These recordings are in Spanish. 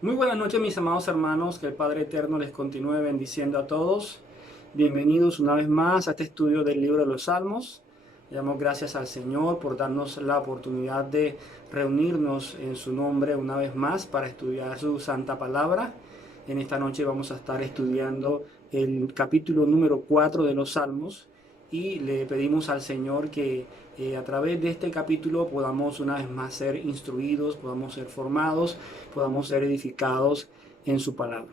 Muy buenas noches, mis amados hermanos, que el Padre Eterno les continúe bendiciendo a todos. Bienvenidos una vez más a este estudio del libro de los Salmos. Le damos gracias al Señor por darnos la oportunidad de reunirnos en su nombre una vez más para estudiar su santa palabra. En esta noche vamos a estar estudiando el capítulo número 4 de los Salmos y le pedimos al Señor que a través de este capítulo podamos una vez más ser instruidos, podamos ser formados, podamos ser edificados en su palabra.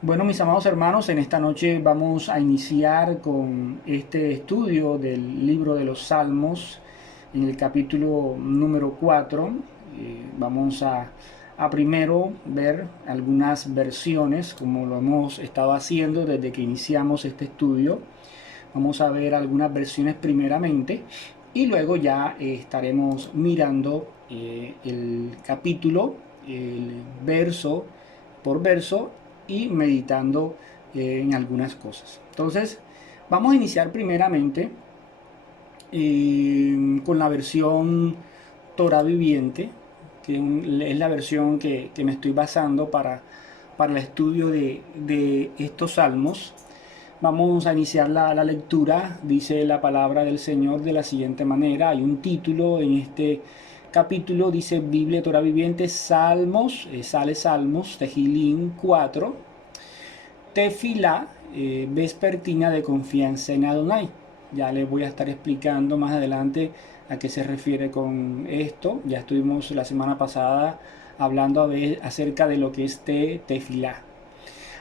Bueno, mis amados hermanos, en esta noche vamos a iniciar con este estudio del libro de los Salmos en el capítulo número 4. Vamos a primero ver algunas versiones, como lo hemos estado haciendo desde que iniciamos este estudio. Vamos a ver algunas versiones primeramente y luego ya estaremos mirando el capítulo, el verso por verso y meditando en algunas cosas. Entonces, vamos a iniciar primeramente con la versión Torah viviente, que es la versión que me estoy basando para el estudio de estos salmos. Vamos a iniciar la lectura. Dice la palabra del Señor de la siguiente manera. Hay un título en este capítulo, dice Biblia Torah Viviente, Salmos, sale Salmos, Tehillim 4, Tefilá, vespertina de confianza en Adonai. Ya les voy a estar explicando más adelante a qué se refiere con esto. Ya estuvimos la semana pasada hablando acerca de lo que es Tefilá.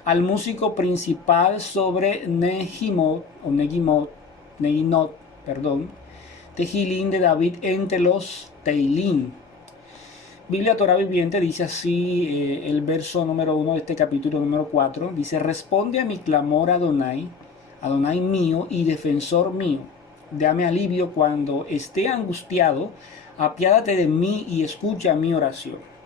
Al músico principal sobre Negimot, o Neginot, perdón, Tehillim de David entre los Teilim. Biblia Torah Viviente dice así, el verso número 1 de este capítulo número 4, dice: responde a mi clamor, Adonai, Adonai mío y defensor mío. Dame alivio cuando esté angustiado, apiádate de mí y escucha mi oración.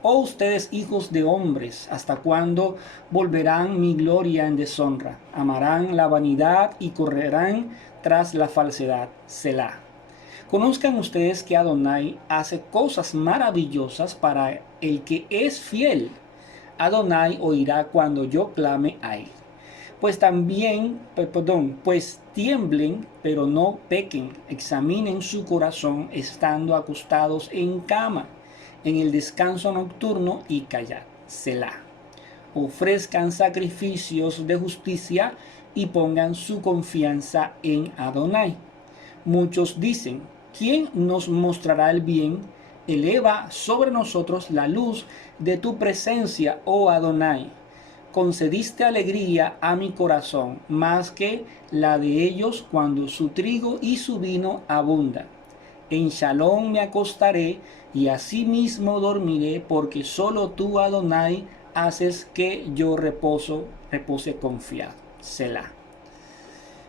Oh ustedes hijos de hombres, ¿hasta cuándo volverán mi gloria en deshonra? Amarán la vanidad y correrán tras la falsedad. Selah. Conozcan ustedes que Adonai hace cosas maravillosas para el que es fiel. Adonai oirá cuando yo clame a él. Pues tiemblen, pero no pequen. Examinen su corazón estando acostados en cama, en el descanso nocturno y callad. Selah. Ofrezcan sacrificios de justicia y pongan su confianza en Adonai. Muchos dicen: ¿quién nos mostrará el bien? Eleva sobre nosotros la luz de tu presencia, oh Adonai. Concediste alegría a mi corazón, más que la de ellos cuando su trigo y su vino abundan. En Shalom me acostaré y asimismo dormiré, porque solo tú, Adonai, haces que yo repose confiado. Selah.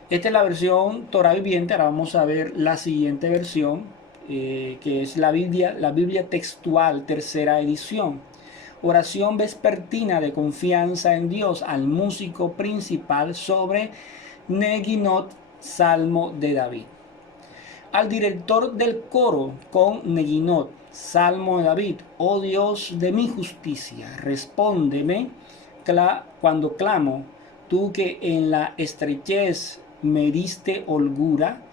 Esta es la versión Torah viviente. Ahora vamos a ver la siguiente versión, que es la Biblia textual, tercera edición. Oración vespertina de confianza en Dios al músico principal sobre Neginot, Salmo de David. Al director del coro con Neginot, Salmo de David. Oh Dios de mi justicia, respóndeme cuando clamo, tú que en la estrechez me diste holgura.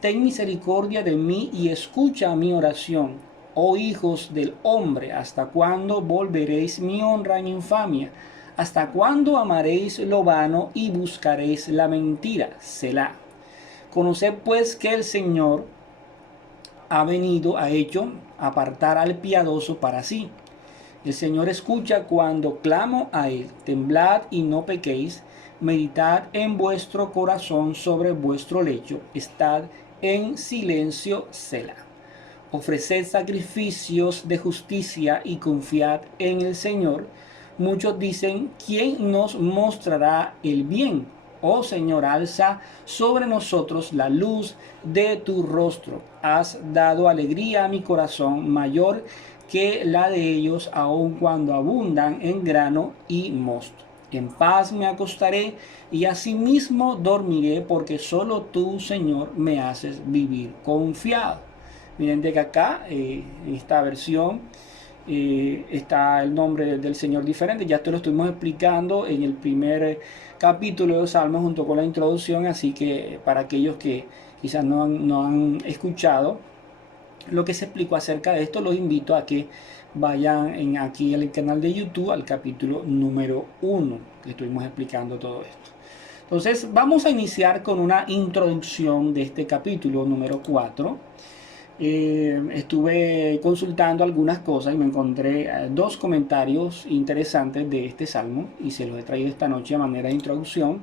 Ten misericordia de mí y escucha mi oración. Oh hijos del hombre, ¿hasta cuándo volveréis mi honra en infamia? ¿Hasta cuándo amaréis lo vano y buscaréis la mentira? Selah. Conoced pues que el Señor ha hecho apartar al piadoso para sí. El Señor escucha cuando clamo a él. Temblad y no pequéis. Meditad en vuestro corazón sobre vuestro lecho. Estad en silencio, Selah. Ofreced sacrificios de justicia y confiad en el Señor. Muchos dicen: ¿quién nos mostrará el bien? Oh Señor, alza sobre nosotros la luz de tu rostro. Has dado alegría a mi corazón, mayor que la de ellos, aun cuando abundan en grano y mosto. En paz me acostaré y asimismo dormiré, porque solo tú, Señor, me haces vivir confiado. Miren de que acá, en esta versión, está el nombre del Señor diferente. Ya esto lo estuvimos explicando en el primer capítulo de los Salmos junto con la introducción, así que para aquellos que quizás no han escuchado lo que se explicó acerca de esto, los invito a que vayan aquí en el canal de YouTube al capítulo número 1, que estuvimos explicando todo esto. Entonces vamos a iniciar con una introducción de este capítulo número 4. Estuve consultando algunas cosas y me encontré dos comentarios interesantes de este salmo y se los he traído esta noche a manera de introducción.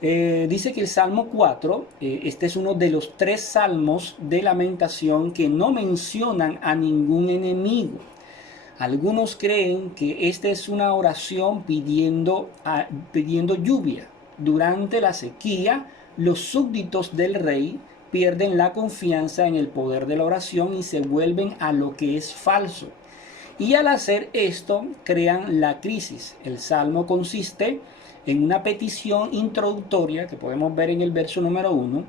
Dice que el Salmo 4, este es uno de los 3 salmos de lamentación que no mencionan a ningún enemigo. Algunos creen que esta es una oración pidiendo lluvia. Durante la sequía, los súbditos del rey pierden la confianza en el poder de la oración y se vuelven a lo que es falso. Y al hacer esto, crean la crisis. El salmo consiste en una petición introductoria que podemos ver en el verso número 1,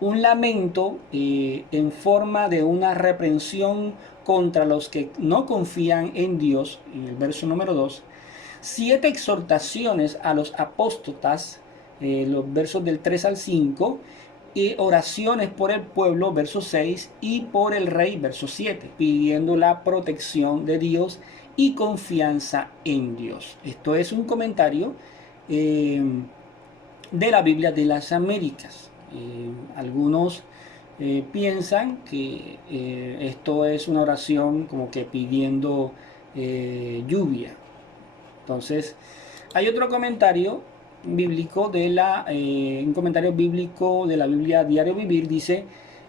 un lamento en forma de una reprensión contra los que no confían en Dios, en el verso número 2, 7 exhortaciones a los apóstatas, los versos del 3 al 5, y oraciones por el pueblo, verso 6, y por el rey, verso 7, pidiendo la protección de Dios y confianza en Dios. Esto es un comentario de la Biblia de las Américas. Algunos piensan que esto es una oración como que pidiendo lluvia. Entonces, hay otro comentario bíblico un comentario bíblico de la Biblia Diario Vivir. Dice: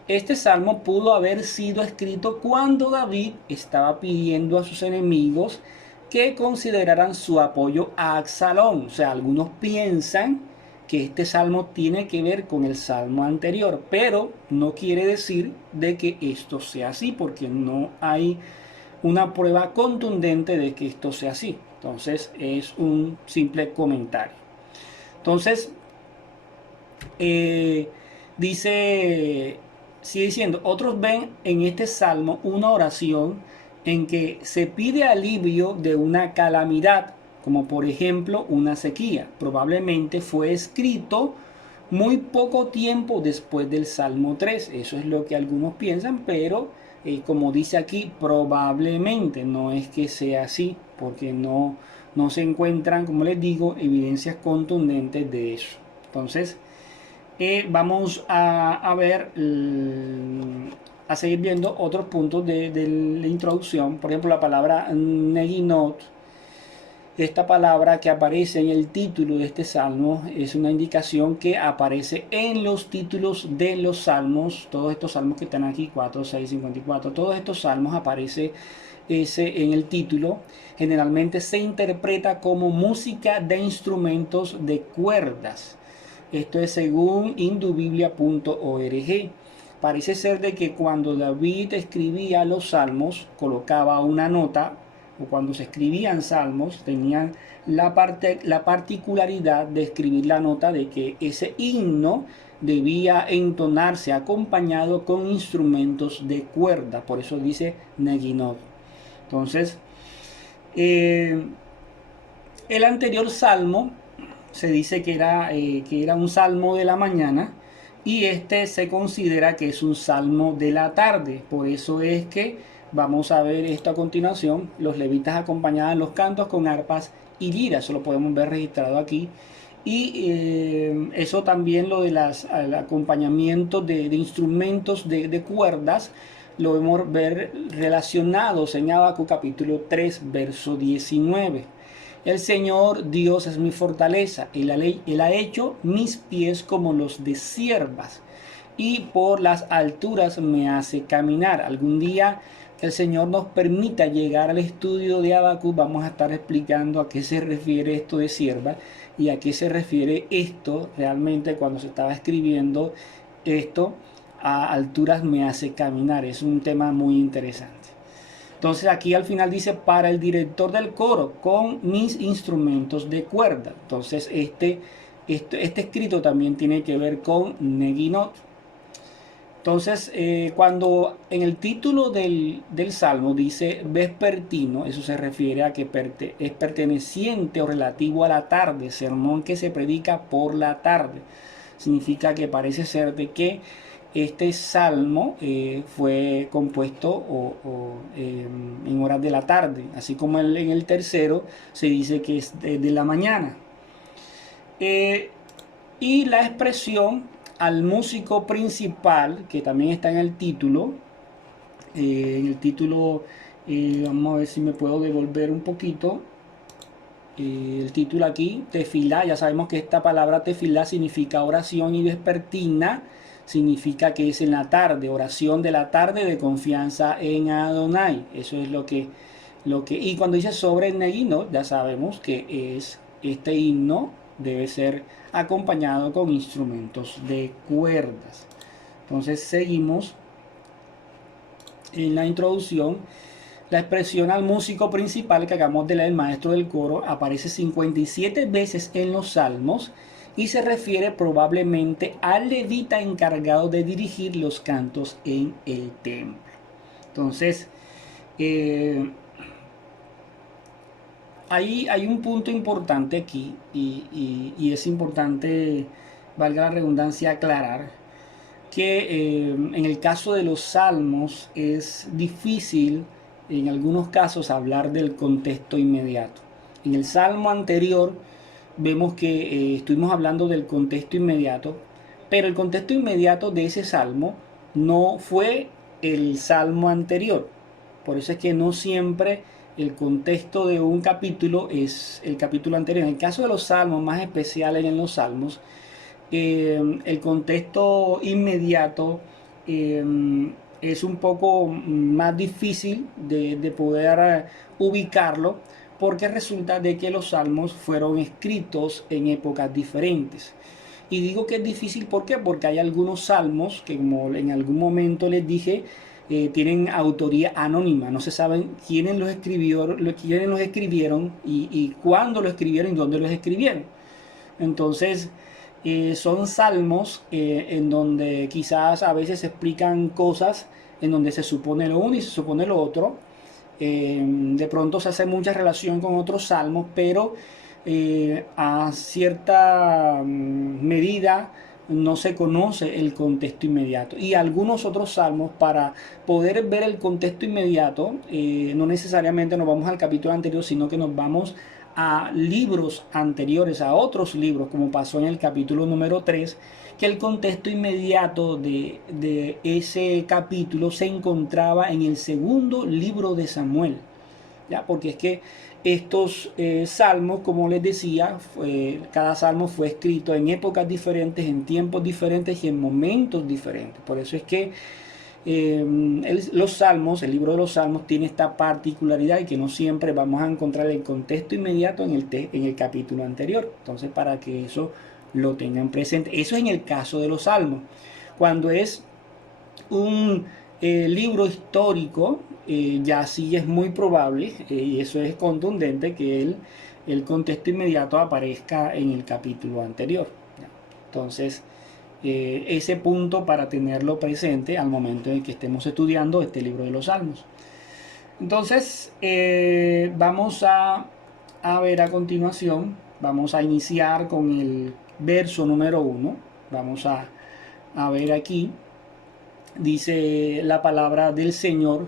este salmo pudo haber sido escrito cuando David estaba pidiendo a sus enemigos que consideraran su apoyo a Absalón. O sea, algunos piensan que este salmo tiene que ver con el salmo anterior, pero no quiere decir de que esto sea así, porque no hay una prueba contundente de que esto sea así. Entonces es un simple comentario. Entonces sigue diciendo: otros ven en este salmo una oración en que se pide alivio de una calamidad, como por ejemplo una sequía. Probablemente fue escrito muy poco tiempo después del Salmo 3. Eso es lo que algunos piensan, pero como dice aquí, probablemente no es que sea así, porque no se encuentran, como les digo, evidencias contundentes de eso. Entonces, vamos a ver, a seguir viendo otros puntos de la introducción. Por ejemplo, la palabra neginot. Esta palabra que aparece en el título de este salmo es una indicación que aparece en los títulos de los salmos. Todos estos salmos que están aquí, 4, 6, 54, todos estos salmos aparece ese en el título. Generalmente se interpreta como música de instrumentos de cuerdas. Esto es según indubiblia.org. Parece ser de que cuando David escribía los salmos, colocaba una nota, o cuando se escribían salmos, tenían la particularidad de escribir la nota de que ese himno debía entonarse acompañado con instrumentos de cuerda. Por eso dice neginot. Entonces, el anterior salmo se dice que era un salmo de la mañana, y este se considera que es un salmo de la tarde. Por eso es que vamos a ver esto a continuación. Los levitas acompañaban los cantos con arpas y liras. Eso lo podemos ver registrado aquí. Y eso también, lo de el acompañamiento de instrumentos de cuerdas, lo vemos ver relacionados en Habacuc capítulo 3, verso 19. El Señor Dios es mi fortaleza. Él ha hecho mis pies como los de ciervas, y por las alturas me hace caminar. Algún día que el Señor nos permita llegar al estudio de Habacuc, vamos a estar explicando a qué se refiere esto de sierva y a qué se refiere esto realmente cuando se estaba escribiendo esto: a alturas me hace caminar. Es un tema muy interesante. Entonces aquí al final dice: para el director del coro, con mis instrumentos de cuerda. Entonces este escrito también tiene que ver con neginot. Entonces, cuando en el título del Salmo dice vespertino, eso se refiere a que es perteneciente o relativo a la tarde, sermón que se predica por la tarde. Significa que parece ser de que este salmo fue compuesto en horas de la tarde, así como en el tercero se dice que es de la mañana. Y la expresión al músico principal, que también está en el título, vamos a ver si me puedo devolver un poquito. El título aquí, tefilá, ya sabemos que esta palabra tefilá significa oración y vespertina, significa que es en la tarde, oración de la tarde de confianza en Adonai. Eso es y cuando dice sobre el himno, ya sabemos que es este himno debe ser acompañado con instrumentos de cuerdas. Entonces seguimos en la introducción. La expresión al músico principal que acabamos de leer, el maestro del coro, aparece 57 veces en los salmos y se refiere probablemente al levita encargado de dirigir los cantos en el templo. Entonces, hay un punto importante aquí y es importante, valga la redundancia, aclarar que en el caso de los salmos es difícil en algunos casos hablar del contexto inmediato. En el salmo anterior vemos que estuvimos hablando del contexto inmediato, pero el contexto inmediato de ese salmo no fue el salmo anterior. Por eso es que no siempre el contexto de un capítulo es el capítulo anterior. En el caso de los salmos, más especiales en los salmos, el contexto inmediato es un poco más difícil de poder ubicarlo, porque resulta de que los salmos fueron escritos en épocas diferentes. Y digo que es difícil, ¿por qué? Porque hay algunos salmos que, como en algún momento les dije, tienen autoría anónima. No se saben quiénes los escribieron y cuándo lo escribieron y dónde los escribieron. Entonces, son salmos en donde quizás a veces se explican cosas en donde se supone lo uno y se supone lo otro. De pronto se hace mucha relación con otros salmos, pero a cierta medida no se conoce el contexto inmediato. Y algunos otros salmos, para poder ver el contexto inmediato, no necesariamente nos vamos al capítulo anterior, sino que nos vamos a libros anteriores, a otros libros, como pasó en el capítulo número 3, que el contexto inmediato de ese capítulo se encontraba en el segundo libro de Samuel. ¿Ya? Porque es que estos salmos, como les decía, cada salmo fue escrito en épocas diferentes, en tiempos diferentes y en momentos diferentes. Por eso es que los salmos, el libro de los salmos tiene esta particularidad y que no siempre vamos a encontrar el contexto inmediato en el capítulo anterior. Entonces, para que eso lo tengan presente. Eso es en el caso de los salmos. Cuando es un libro histórico, ya sí es muy probable, y eso es contundente, que el contexto inmediato aparezca en el capítulo anterior. Entonces, ese punto para tenerlo presente al momento en que estemos estudiando este libro de los Salmos. Entonces, vamos a ver a continuación, vamos a iniciar con el verso número 1. Vamos a ver aquí, dice la palabra del Señor.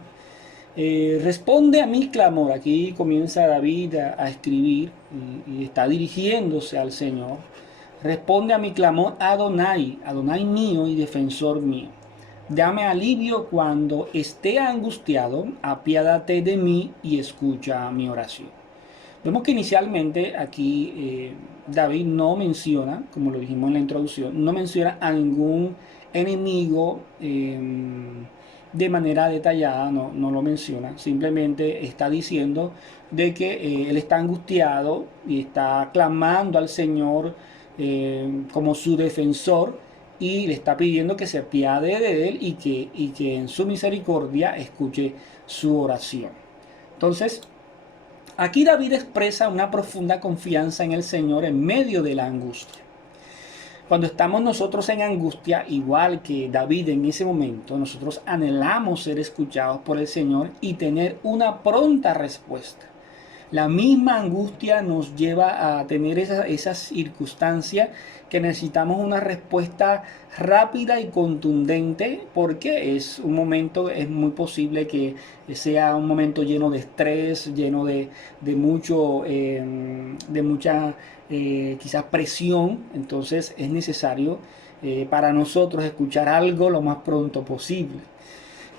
Responde a mi clamor. Aquí comienza David a escribir y está dirigiéndose al Señor. Responde a mi clamor, Adonai, Adonai mío y defensor mío. Dame alivio cuando esté angustiado, apiádate de mí y escucha mi oración. Vemos que inicialmente aquí David no menciona, como lo dijimos en la introducción, no menciona a ningún enemigo de manera detallada, no lo menciona, simplemente está diciendo de que él está angustiado y está clamando al Señor como su defensor y le está pidiendo que se apiade de él y que en su misericordia escuche su oración. Entonces, aquí David expresa una profunda confianza en el Señor en medio de la angustia. Cuando estamos nosotros en angustia, igual que David en ese momento, nosotros anhelamos ser escuchados por el Señor y tener una pronta respuesta. La misma angustia nos lleva a tener esa circunstancia que necesitamos una respuesta rápida y contundente, porque es un momento, es muy posible que sea un momento lleno de estrés, lleno de mucha quizás presión. Entonces es necesario para nosotros escuchar algo lo más pronto posible.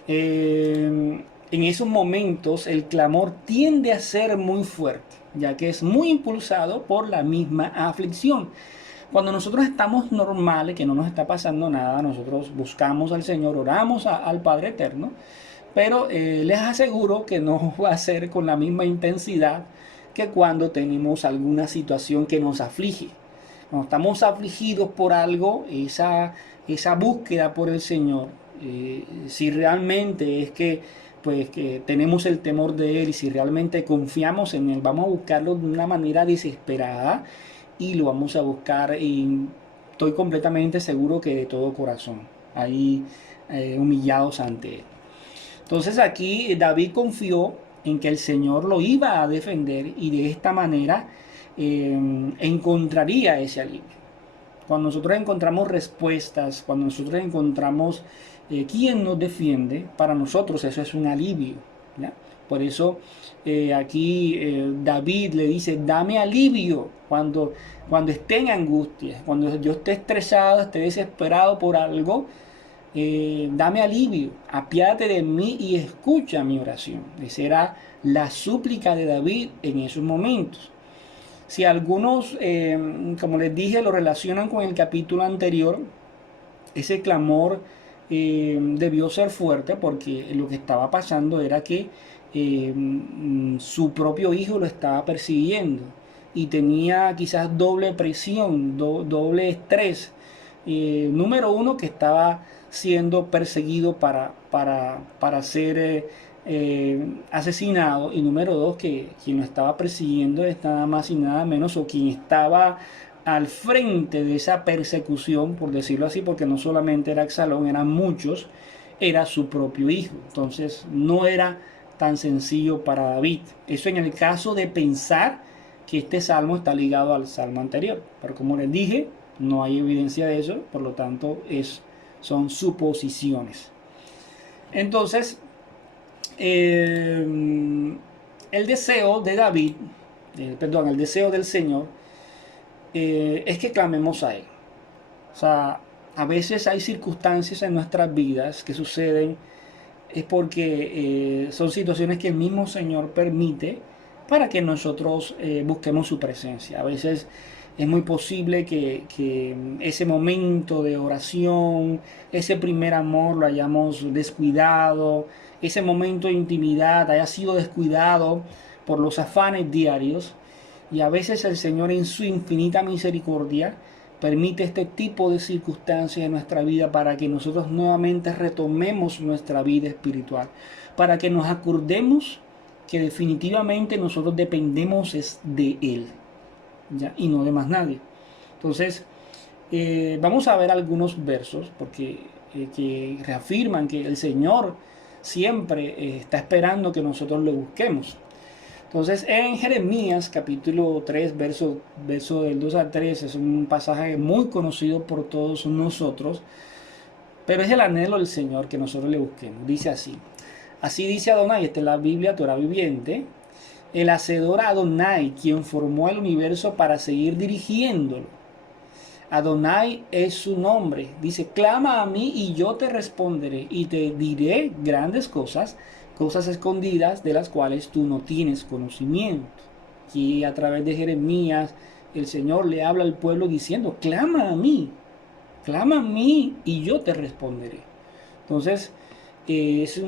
En esos momentos el clamor tiende a ser muy fuerte, ya que es muy impulsado por la misma aflicción. Cuando nosotros estamos normales, que no nos está pasando nada, nosotros buscamos al Señor, oramos al Padre Eterno, pero les aseguro que no va a ser con la misma intensidad que cuando tenemos alguna situación que nos aflige. Cuando estamos afligidos por algo, esa búsqueda por el Señor, si realmente es que tenemos el temor de Él y si realmente confiamos en Él, vamos a buscarlo de una manera desesperada y lo vamos a buscar, y estoy completamente seguro que de todo corazón, ahí humillados ante Él. Entonces aquí David confió en que el Señor lo iba a defender y de esta manera encontraría ese alivio. Cuando nosotros encontramos respuestas, cuando nosotros encontramos quién nos defiende, para nosotros eso es un alivio, ¿ya? Por eso aquí David le dice, dame alivio cuando esté en angustia, cuando yo esté estresado, esté desesperado por algo, dame alivio, apiádate de mí y escucha mi oración. Esa era la súplica de David en esos momentos. Si algunos, como les dije, lo relacionan con el capítulo anterior, ese clamor debió ser fuerte porque lo que estaba pasando era que su propio hijo lo estaba persiguiendo y tenía quizás doble presión, doble estrés. Número uno, que estaba siendo perseguido para ser asesinado, y número dos, que quien lo estaba persiguiendo es nada más y nada menos, o quien estaba al frente de esa persecución, por decirlo así, porque no solamente era Absalón, eran muchos, era su propio hijo. Entonces no era tan sencillo para David. Eso en el caso de pensar que este salmo está ligado al salmo anterior, pero como les dije, no hay evidencia de eso, por lo tanto son suposiciones. Entonces, el deseo de David, el deseo del Señor, es que clamemos a Él. O sea, a veces hay circunstancias en nuestras vidas que suceden, es porque son situaciones que el mismo Señor permite para que nosotros busquemos su presencia. A veces es muy posible que ese momento de oración, ese primer amor lo hayamos descuidado, ese momento de intimidad haya sido descuidado por los afanes diarios, y a veces el Señor en su infinita misericordia permite este tipo de circunstancias en nuestra vida para que nosotros nuevamente retomemos nuestra vida espiritual, para que nos acordemos que definitivamente nosotros dependemos es de Él, ¿ya? Y no de más nadie. Entonces, vamos a ver algunos versos que reafirman que el Señor siempre está esperando que nosotros lo busquemos. Entonces, en Jeremías capítulo 3, verso del 2 al 3, es un pasaje muy conocido por todos nosotros, pero es el anhelo del Señor que nosotros le busquemos. Dice así: así dice Adonai, esta es la Biblia, Torah viviente, el hacedor Adonai, quien formó el universo para seguir dirigiéndolo. Adonai es su nombre. Dice, clama a mí y yo te responderé y te diré grandes cosas, cosas escondidas de las cuales tú no tienes conocimiento. Y a través de Jeremías, el Señor le habla al pueblo diciendo, clama a mí y yo te responderé. Entonces, es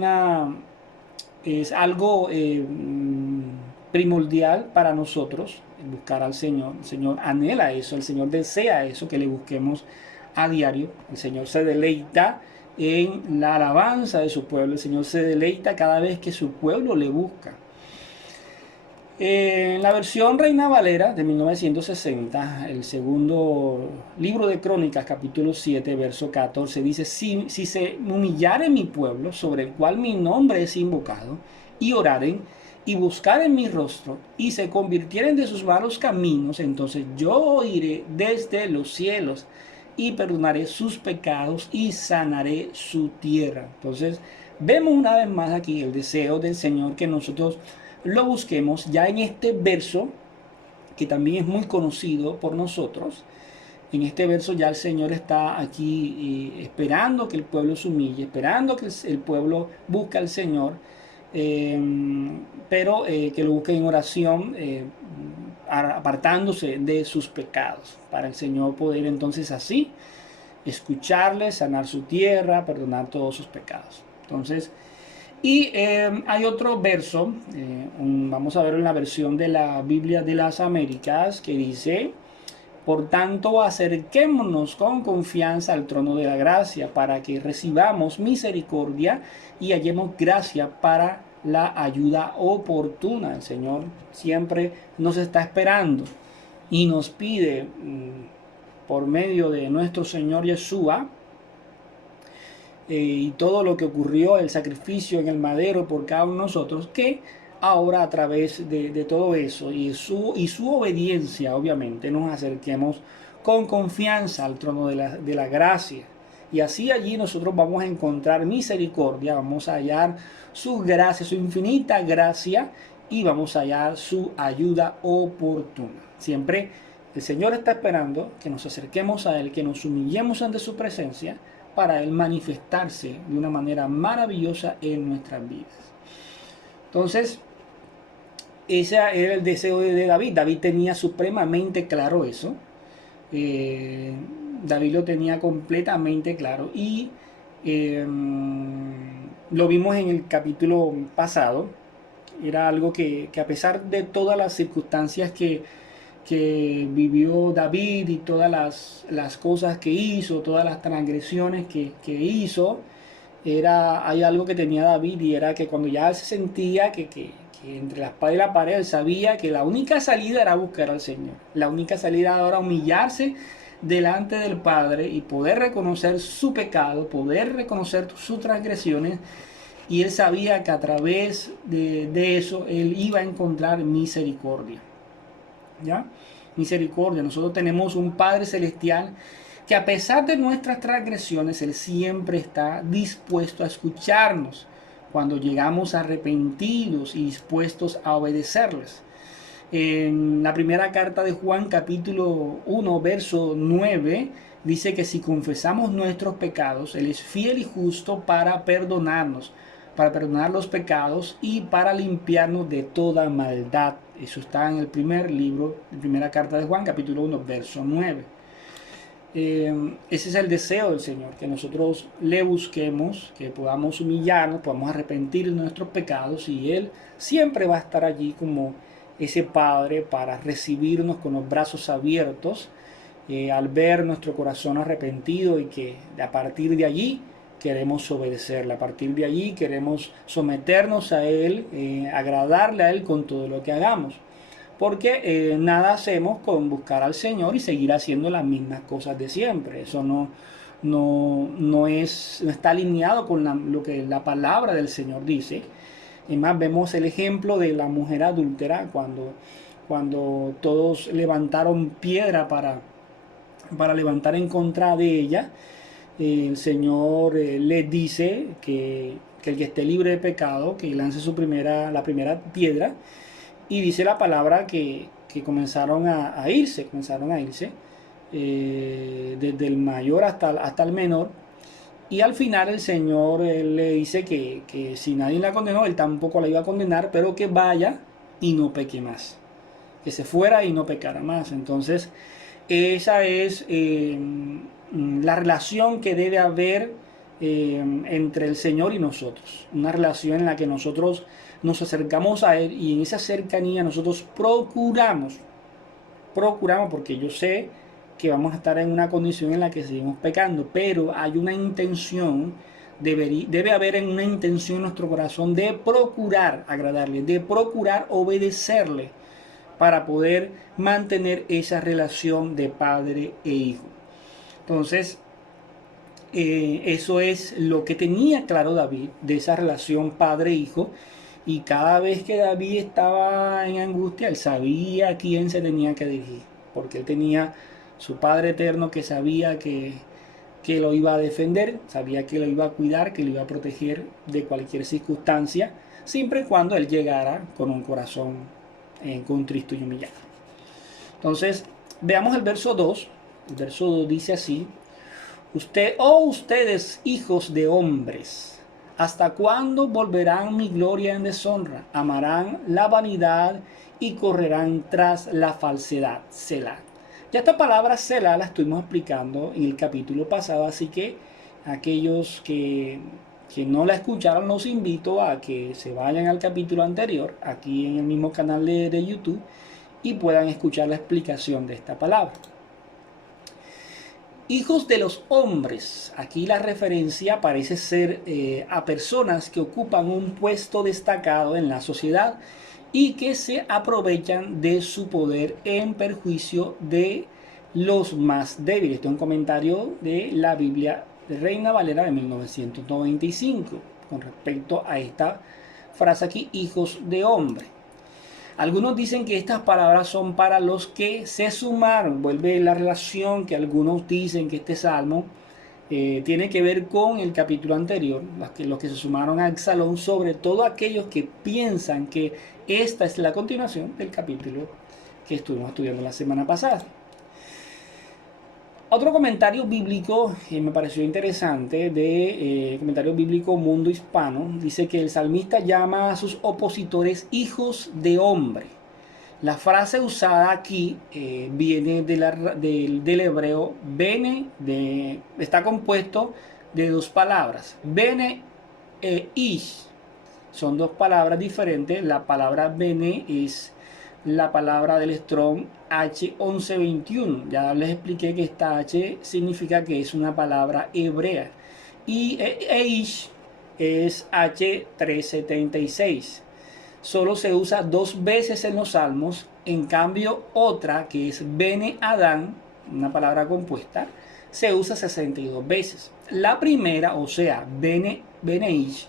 algo primordial para nosotros buscar al Señor. El Señor anhela eso, el Señor desea eso, que le busquemos a diario. El Señor se deleita en la alabanza de su pueblo, el Señor se deleita cada vez que su pueblo le busca. En la versión Reina Valera de 1960, el segundo libro de Crónicas, capítulo 7, verso 14, dice, si se humillare mi pueblo, sobre el cual mi nombre es invocado, y oraren, y buscaren mi rostro, y se convirtieren de sus malos caminos, entonces yo oiré desde los cielos, y perdonaré sus pecados, y sanaré su tierra. Entonces, vemos una vez más aquí el deseo del Señor que nosotros lo busquemos ya en este verso, que también es muy conocido por nosotros. En este verso ya el Señor está aquí esperando que el pueblo se humille, esperando que el pueblo busque al Señor, eh, pero que lo busque en oración, apartándose de sus pecados, para el Señor poder entonces así escucharle, sanar su tierra, perdonar todos sus pecados. Entonces, y hay otro verso, vamos a ver en la versión de la Biblia de las Américas, que dice, por tanto, acerquémonos con confianza al trono de la gracia para que recibamos misericordia y hallemos gracia para la ayuda oportuna. El Señor siempre nos está esperando y nos pide, por medio de nuestro Señor Yeshua, y todo lo que ocurrió, el sacrificio en el madero por cada uno de nosotros, que ahora a través de todo eso y su obediencia, obviamente, nos acerquemos con confianza al trono de la gracia. Y así allí nosotros vamos a encontrar misericordia, vamos a hallar su gracia, su infinita gracia, y vamos a hallar su ayuda oportuna. Siempre el Señor está esperando que nos acerquemos a Él, que nos humillemos ante su presencia, para Él manifestarse de una manera maravillosa en nuestras vidas. Entonces, ese era el deseo de David. David tenía supremamente claro eso. Eh, David lo tenía completamente claro. Y lo vimos en el capítulo pasado. Era algo que a pesar de todas las circunstancias que vivió David y todas las cosas que hizo, todas las transgresiones que hizo, hay algo que tenía David, y era que cuando ya se sentía que entre la espada y la pared, él sabía que la única salida era buscar al Señor. La única salida era humillarse delante del Padre y poder reconocer su pecado, poder reconocer sus transgresiones, y él sabía que a través de eso él iba a encontrar misericordia. ¿Ya? Misericordia. Nosotros tenemos un Padre Celestial que, a pesar de nuestras transgresiones, Él siempre está dispuesto a escucharnos cuando llegamos arrepentidos y dispuestos a obedecerles. En la primera carta de Juan, capítulo 1, verso 9, dice que si confesamos nuestros pecados, Él es fiel y justo para perdonar los pecados y para limpiarnos de toda maldad. Eso está en el primer libro, la primera carta de Juan, capítulo 1, verso 9. Ese es el deseo del Señor, que nosotros le busquemos, que podamos humillarnos, podamos arrepentir de nuestros pecados, y Él siempre va a estar allí como ese Padre para recibirnos con los brazos abiertos, al ver nuestro corazón arrepentido, y que a partir de allí queremos obedecerle, a partir de allí queremos someternos a Él, agradarle a Él con todo lo que hagamos. Porque nada hacemos con buscar al Señor y seguir haciendo las mismas cosas de siempre. Eso no está alineado con lo que la palabra del Señor dice. Y más, vemos el ejemplo de la mujer adúltera cuando todos levantaron piedra para levantar en contra de ella. El Señor le dice que el que esté libre de pecado, que lance la primera piedra. Y dice la palabra que comenzaron a irse, desde el mayor hasta el menor. Y al final el Señor le dice que si nadie la condenó, Él tampoco la iba a condenar, pero que vaya y no peque más. Que se fuera y no pecara más. Entonces, esa es la relación que debe haber entre el Señor y nosotros. Una relación en la que nosotros nos acercamos a Él, y en esa cercanía nosotros procuramos, porque yo sé que vamos a estar en una condición en la que seguimos pecando, pero hay una intención Debe haber una intención en nuestro corazón de procurar agradarle, de procurar obedecerle para poder mantener esa relación de padre e hijo. Entonces, eso es lo que tenía claro David de esa relación padre-hijo. Y cada vez que David estaba en angustia, él sabía a quién se tenía que dirigir, porque él tenía su Padre eterno que sabía que lo iba a defender, sabía que lo iba a cuidar, que lo iba a proteger de cualquier circunstancia, siempre y cuando él llegara con un corazón contristo y humillado. Entonces, veamos el verso 2. El verso 2 dice así: ustedes hijos de hombres, ¿hasta cuándo volverán mi gloria en deshonra? Amarán la vanidad y correrán tras la falsedad. Selah. Ya esta palabra Selah la estuvimos explicando en el capítulo pasado, así que aquellos que no la escucharon, los invito a que se vayan al capítulo anterior, aquí en el mismo canal de YouTube, y puedan escuchar la explicación de esta palabra. Hijos de los hombres. Aquí la referencia parece ser a personas que ocupan un puesto destacado en la sociedad y que se aprovechan de su poder en perjuicio de los más débiles. Este es un comentario de la Biblia de Reina Valera de 1995 con respecto a esta frase aquí, hijos de hombre. Algunos dicen que estas palabras son para los que se sumaron. Vuelve la relación que algunos dicen que este salmo tiene que ver con el capítulo anterior, los que se sumaron al salón, sobre todo aquellos que piensan que esta es la continuación del capítulo que estuvimos estudiando la semana pasada. Otro comentario bíblico me pareció interesante, comentario bíblico Mundo Hispano, dice que el salmista llama a sus opositores hijos de hombre. La frase usada aquí viene del hebreo bene, está compuesto de dos palabras, bene e ish. Son dos palabras diferentes. La palabra bene es la palabra del Strong H1121. Ya les expliqué que esta H significa que es una palabra hebrea. Y Eish es H376. Solo se usa 2 veces en los salmos. En cambio, otra que es Bene Adán, una palabra compuesta, se usa 62 veces. La primera, o sea, Bene Ish,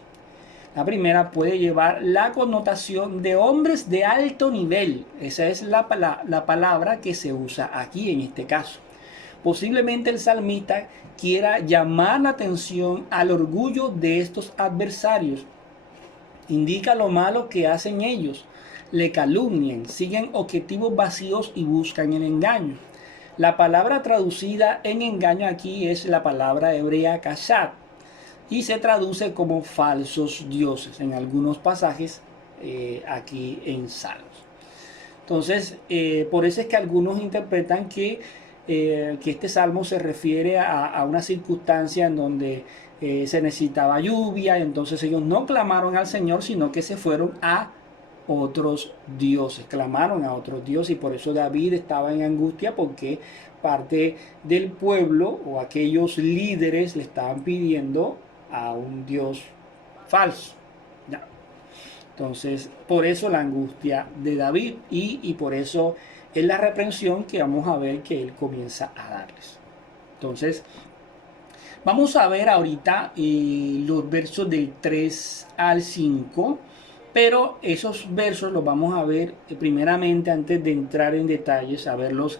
la primera puede llevar la connotación de hombres de alto nivel. Esa es la palabra que se usa aquí en este caso. Posiblemente el salmista quiera llamar la atención al orgullo de estos adversarios. Indica lo malo que hacen ellos. Le calumnian, siguen objetivos vacíos y buscan el engaño. La palabra traducida en engaño aquí es la palabra hebrea kashat, y se traduce como falsos dioses en algunos pasajes aquí en Salmos. Entonces, por eso es que algunos interpretan que este salmo se refiere a una circunstancia en donde se necesitaba lluvia, entonces ellos no clamaron al Señor, sino que se fueron a otros dioses, clamaron a otros dioses, y por eso David estaba en angustia, porque parte del pueblo o aquellos líderes le estaban pidiendo a un Dios falso. ¿Ya? Entonces, por eso la angustia de David y por eso es la reprensión que vamos a ver que él comienza a darles. Entonces, vamos a ver ahorita los versos del 3 al 5, pero esos versos los vamos a ver primeramente antes de entrar en detalles, a verlos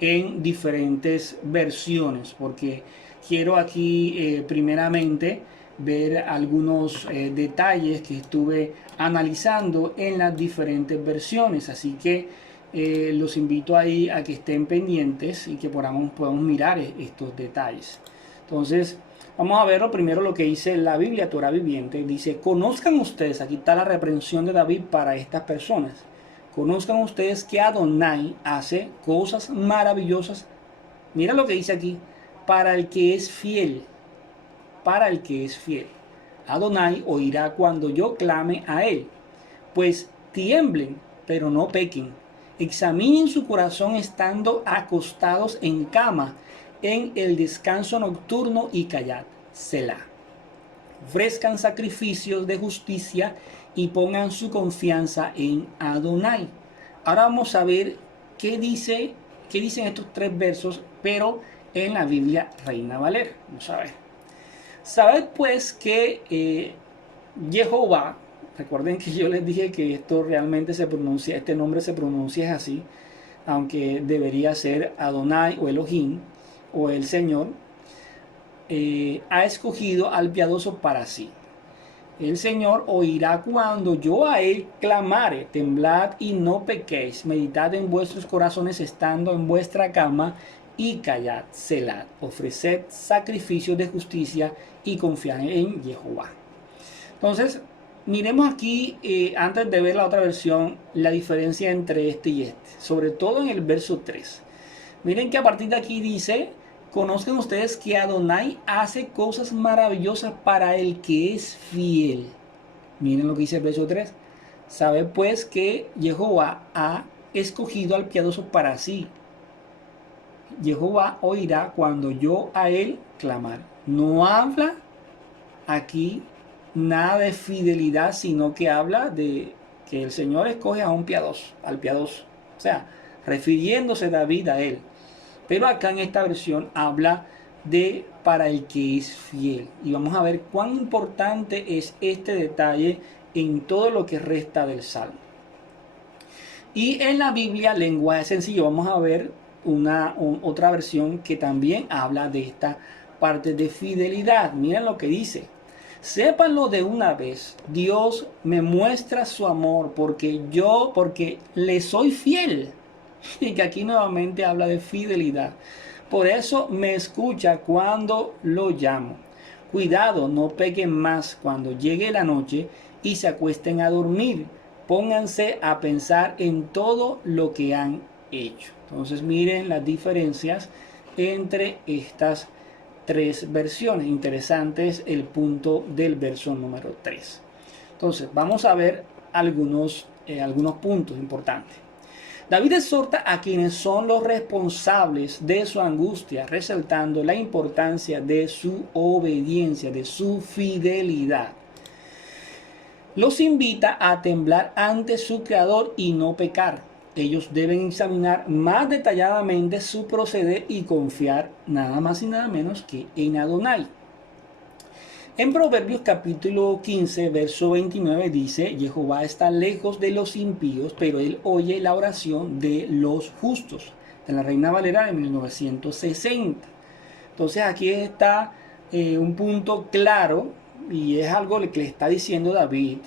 en diferentes versiones, porque quiero aquí primeramente ver algunos detalles que estuve analizando en las diferentes versiones, así que los invito ahí a que estén pendientes y que podamos mirar estos detalles. Entonces vamos a ver primero lo que dice la Biblia Torah Viviente. Dice: conozcan ustedes, aquí está la reprensión de David para estas personas, conozcan ustedes que Adonai hace cosas maravillosas. Mira lo que dice aquí: para el que es fiel, para el que es fiel. Adonai oirá cuando yo clame a él. Pues tiemblen, pero no pequen. Examinen su corazón estando acostados en cama, en el descanso nocturno, y callad. Selah. ofrezcan sacrificios de justicia y pongan su confianza en Adonai. Ahora vamos a ver qué dicen estos tres versos, pero en la Biblia Reina Valera. Vamos a ver. Sabed pues que Jehová, recuerden que yo les dije que esto realmente se pronuncia, este nombre se pronuncia así, aunque debería ser Adonai o Elohim o el Señor, ha escogido al piadoso para sí. El Señor oirá cuando yo a él clamare. Temblad y no pequéis. Meditad en vuestros corazones estando en vuestra cama y callad. Selad. Ofreced sacrificios de justicia y confiad en Jehová. Entonces, miremos aquí, antes de ver la otra versión, la diferencia entre este y este. Sobre todo en el verso 3. Miren que a partir de aquí dice: conozcan ustedes que Adonai hace cosas maravillosas para el que es fiel. Miren lo que dice el verso 3. Sabe pues que Jehová ha escogido al piadoso para sí. Jehová oirá cuando yo a él clamar. No habla aquí nada de fidelidad, sino que habla de que el Señor escoge a un piadoso, al piadoso. O sea, refiriéndose David a él. Pero acá en esta versión habla de para el que es fiel. Y vamos a ver cuán importante es este detalle en todo lo que resta del Salmo. Y en la Biblia, lenguaje sencillo, vamos a ver otra versión que también habla de esta parte de fidelidad. Miren lo que dice: sépanlo de una vez, Dios me muestra su amor porque le soy fiel. Y que aquí nuevamente habla de fidelidad. Por eso me escucha cuando lo llamo. Cuidado, no pequen más cuando llegue la noche y se acuesten a dormir. Pónganse a pensar en todo lo que han hecho. Entonces miren las diferencias entre estas tres versiones. Interesante es el punto del verso número 3. Entonces vamos a ver algunos puntos importantes. David exhorta a quienes son los responsables de su angustia, resaltando la importancia de su obediencia, de su fidelidad. Los invita a temblar ante su Creador y no pecar. Ellos deben examinar más detalladamente su proceder y confiar nada más y nada menos que en Adonai. En Proverbios capítulo 15, verso 29 dice: Jehová está lejos de los impíos, pero él oye la oración de los justos. En la Reina Valera de 1960. Entonces aquí está un punto claro, y es algo que le está diciendo David.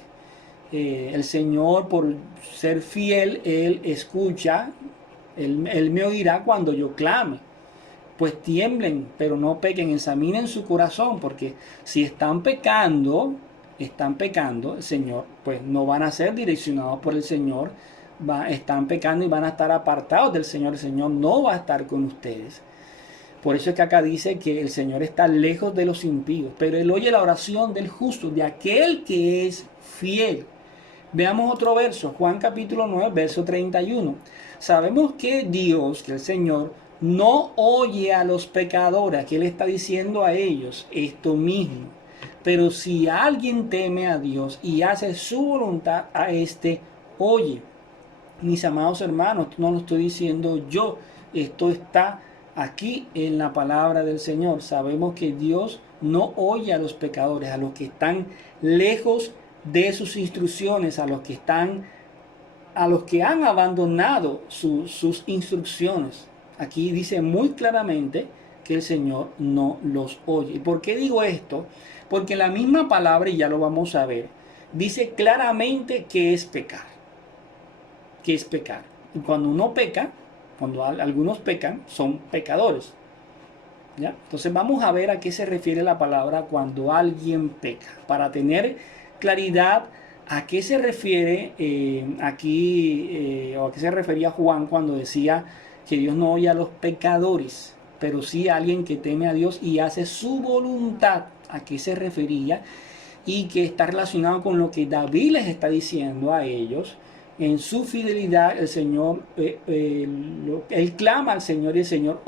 El Señor, por ser fiel, él escucha, él me oirá cuando yo clame. Pues tiemblen, pero no pequen, examinen su corazón, porque si están pecando, el Señor, pues no van a ser direccionados por el Señor, están pecando y van a estar apartados del Señor. El Señor no va a estar con ustedes. Por eso es que acá dice que el Señor está lejos de los impíos, pero él oye la oración del justo, de aquel que es fiel. Veamos otro verso, Juan capítulo 9, verso 31. Sabemos que Dios, que el Señor, no oye a los pecadores. Aquí él está diciendo a ellos esto mismo. Pero si alguien teme a Dios y hace su voluntad, a este oye. Mis amados hermanos, esto no lo estoy diciendo yo. Esto está aquí en la palabra del Señor. Sabemos que Dios no oye a los pecadores, a los que están lejos de sus instrucciones, a los que han abandonado sus instrucciones. Aquí dice muy claramente que el Señor no los oye. ¿Y por qué digo esto? Porque la misma palabra, y ya lo vamos a ver, dice claramente que es pecar. Que es pecar. Y cuando uno peca, cuando algunos pecan, son pecadores. ¿Ya? Entonces vamos a ver a qué se refiere la palabra cuando alguien peca. Para tener claridad a qué se refiere aquí, o a qué se refería Juan cuando decía que Dios no oye a los pecadores, pero sí a alguien que teme a Dios y hace su voluntad. ¿A qué se refería? Y que está relacionado con lo que David les está diciendo a ellos. En su fidelidad, el Señor, él clama al Señor y el Señor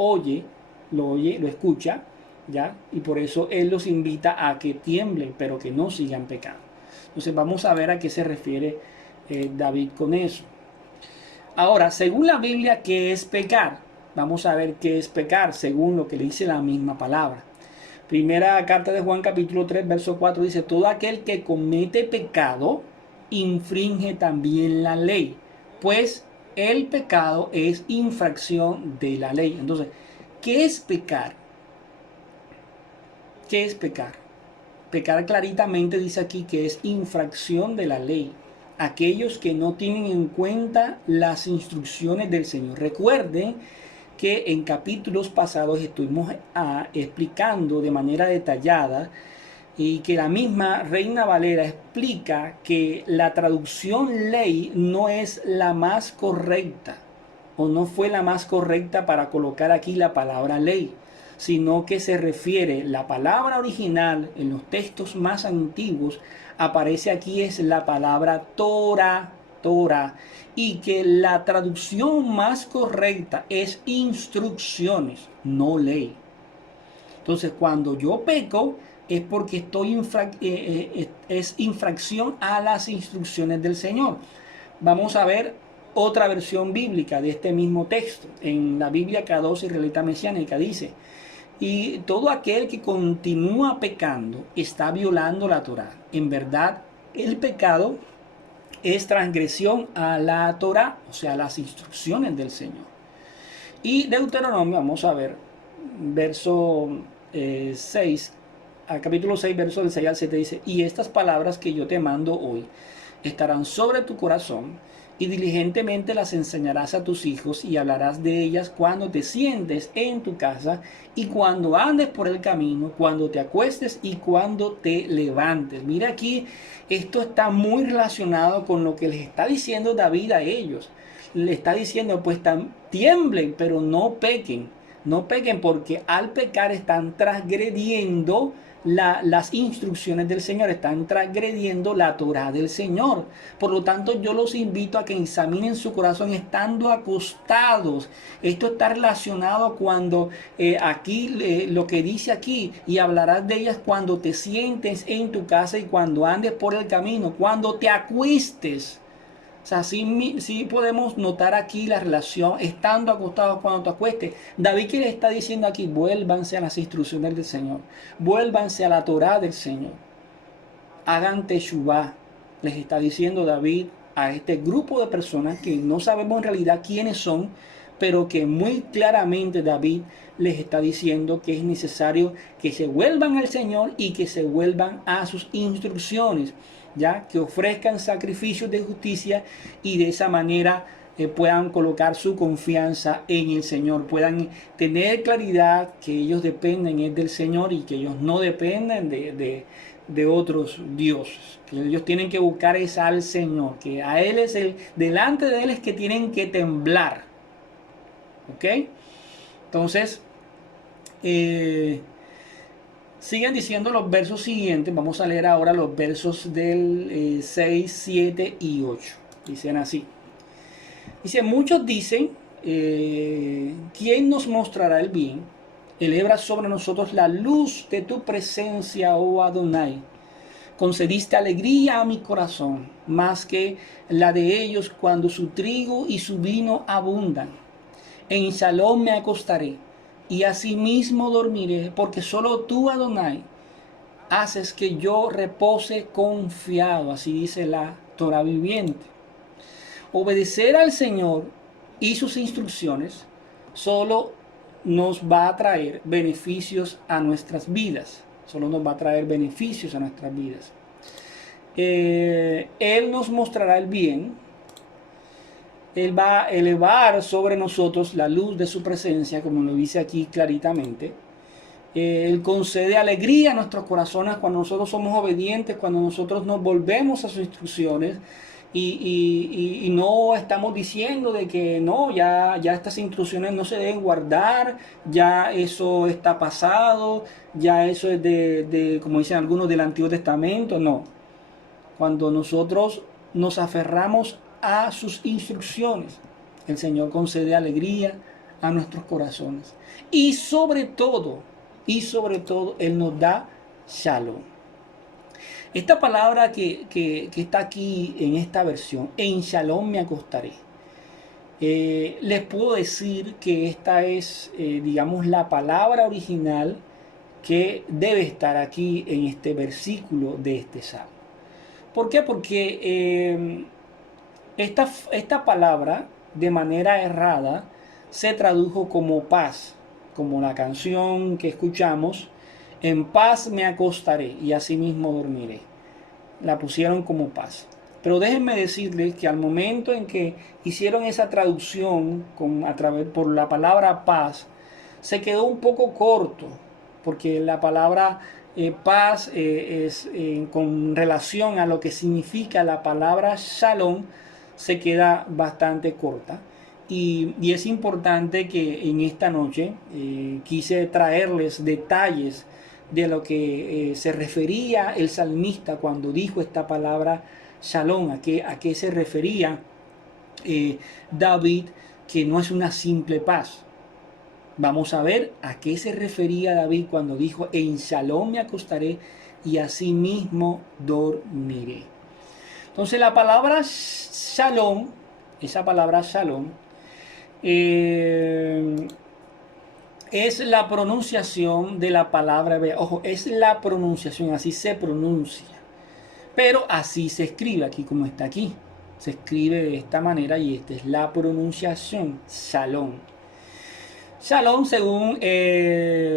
lo escucha, ¿ya? Y por eso Él los invita a que tiemblen, pero que no sigan pecando. Entonces vamos a ver a qué se refiere David con eso. Ahora, según la Biblia, ¿qué es pecar? Vamos a ver qué es pecar, según lo que le dice la misma palabra. Primera carta de Juan capítulo 3, verso 4 dice, todo aquel que comete pecado infringe también la ley, pues el pecado es infracción de la ley. Entonces, ¿qué es pecar? ¿Qué es pecar? Pecar claritamente dice aquí que es infracción de la ley. Aquellos que no tienen en cuenta las instrucciones del Señor. Recuerden que en capítulos pasados estuvimos explicando de manera detallada y que la misma Reina Valera explica que la traducción ley no es la más correcta o no fue la más correcta para colocar aquí la palabra ley, sino que se refiere, la palabra original en los textos más antiguos aparece aquí es la palabra Torah, Torah, y que la traducción más correcta es instrucciones, no ley. Entonces, cuando yo peco, es porque es infracción a las instrucciones del Señor. Vamos a ver otra versión bíblica de este mismo texto. En la Biblia K12 Israelita Mesiánica dice, y todo aquel que continúa pecando está violando la Torá. En verdad, el pecado es transgresión a la Torá, o sea, a las instrucciones del Señor. Y Deuteronomio, vamos a ver, verso 6, al capítulo 6, verso del 6 al 7 dice, y estas palabras que yo te mando hoy estarán sobre tu corazón y diligentemente las enseñarás a tus hijos y hablarás de ellas cuando te sientes en tu casa y cuando andes por el camino, cuando te acuestes y cuando te levantes. Mira aquí, esto está muy relacionado con lo que les está diciendo David a ellos. Le está diciendo, pues tiemblen, pero no pequen. No pequen porque al pecar están transgrediendo las instrucciones del Señor, están transgrediendo la Torá del Señor. Por lo tanto, yo los invito a que examinen su corazón estando acostados. Esto está relacionado cuando aquí, lo que dice aquí, y hablarás de ellas cuando te sientes en tu casa y cuando andes por el camino, cuando te acuestes. O sea, sí podemos notar aquí la relación estando acostados cuando te acuestes. David, que le está diciendo aquí, vuélvanse a las instrucciones del Señor, vuélvanse a la Torá del Señor, hagan teshuvá, les está diciendo David a este grupo de personas que no sabemos en realidad quiénes son, pero que muy claramente David les está diciendo que es necesario que se vuelvan al Señor y que se vuelvan a sus instrucciones, ya que ofrezcan sacrificios de justicia y de esa manera puedan colocar su confianza en el Señor, puedan tener claridad que ellos dependen del Señor y que ellos no dependen de otros dioses, que ellos tienen que buscar es al Señor, que a Él es delante de Él es que tienen que temblar. ¿Ok? Entonces, siguen diciendo los versos siguientes. Vamos a leer ahora los versos del 6, 7 y 8. Dicen así. Dice, muchos dicen, ¿quién nos mostrará el bien? Elebra sobre nosotros la luz de tu presencia, oh Adonai. Concediste alegría a mi corazón, más que la de ellos cuando su trigo y su vino abundan. En Shalom me acostaré y asimismo dormiré, porque solo tú, Adonai, haces que yo repose confiado. Así dice la Torah viviente. Obedecer al Señor y sus instrucciones solo nos va a traer beneficios a nuestras vidas. Solo nos va a traer beneficios a nuestras vidas. Él nos mostrará el bien. Él va a elevar sobre nosotros la luz de su presencia, como lo dice aquí claritamente. Él concede alegría a nuestros corazones cuando nosotros somos obedientes, cuando nosotros nos volvemos a sus instrucciones y no estamos diciendo de que no, ya estas instrucciones no se deben guardar, ya eso está pasado, ya eso es como dicen algunos, del Antiguo Testamento. No. Cuando nosotros nos aferramos a sus instrucciones, el Señor concede alegría a nuestros corazones. Y sobre todo, y sobre todo Él nos da shalom. Esta palabra que está aquí en esta versión, en shalom me acostaré. Les puedo decir que esta es, digamos, la palabra original que debe estar aquí en este versículo de este salmo. ¿Por qué? Porque esta palabra, de manera errada, se tradujo como paz, como la canción que escuchamos, en paz me acostaré y asimismo dormiré. La pusieron como paz. Pero déjenme decirles que al momento en que hicieron esa traducción por la palabra paz, se quedó un poco corto, porque la palabra paz con relación a lo que significa la palabra shalom, se queda bastante corta. Y es importante que en esta noche quise traerles detalles de lo que se refería el salmista cuando dijo esta palabra shalom, a qué se refería David, que no es una simple paz. Vamos a ver a qué se refería David cuando dijo en shalom me acostaré y asimismo dormiré. Entonces la palabra shalom, esa palabra shalom, es la pronunciación de la palabra hebrea. Ojo, es la pronunciación, así se pronuncia. Pero así se escribe aquí como está aquí. Se escribe de esta manera y esta es la pronunciación, shalom. Shalom, según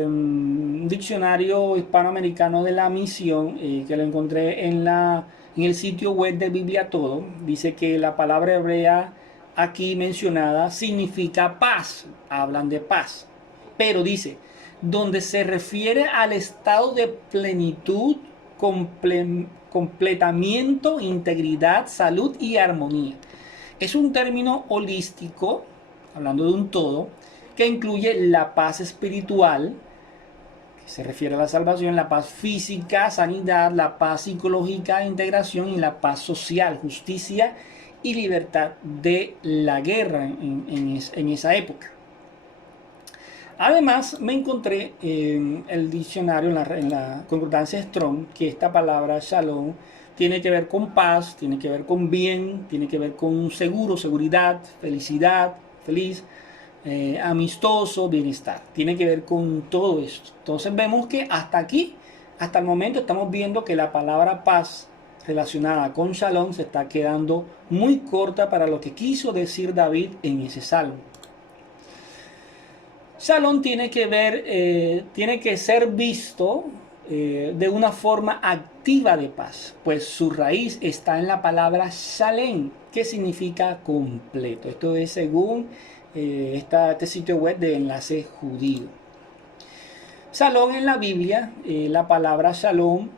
un diccionario hispanoamericano de la misión, que lo encontré en el sitio web de Biblia Todo, dice que la palabra hebrea aquí mencionada significa paz. Hablan de paz. Pero dice, donde se refiere al estado de plenitud, completamiento, integridad, salud y armonía. Es un término holístico, hablando de un todo, que incluye la paz espiritual, que se refiere a la salvación, la paz física, sanidad, la paz psicológica, integración y la paz social, justicia y libertad de la guerra en esa época. Además, me encontré en el diccionario, en la concordancia Strong, que esta palabra shalom tiene que ver con paz, tiene que ver con bien, tiene que ver con seguro, seguridad, felicidad, feliz, amistoso, bienestar. Tiene que ver con todo esto. Entonces vemos que hasta aquí, hasta el momento, estamos viendo que la palabra paz relacionada con shalom se está quedando muy corta para lo que quiso decir David en ese salmo. Shalom tiene que ser visto de una forma activa de paz, pues su raíz está en la palabra shalem, que significa completo. Esto es según este sitio web de Enlace Judío. Shalom en la Biblia, la palabra shalom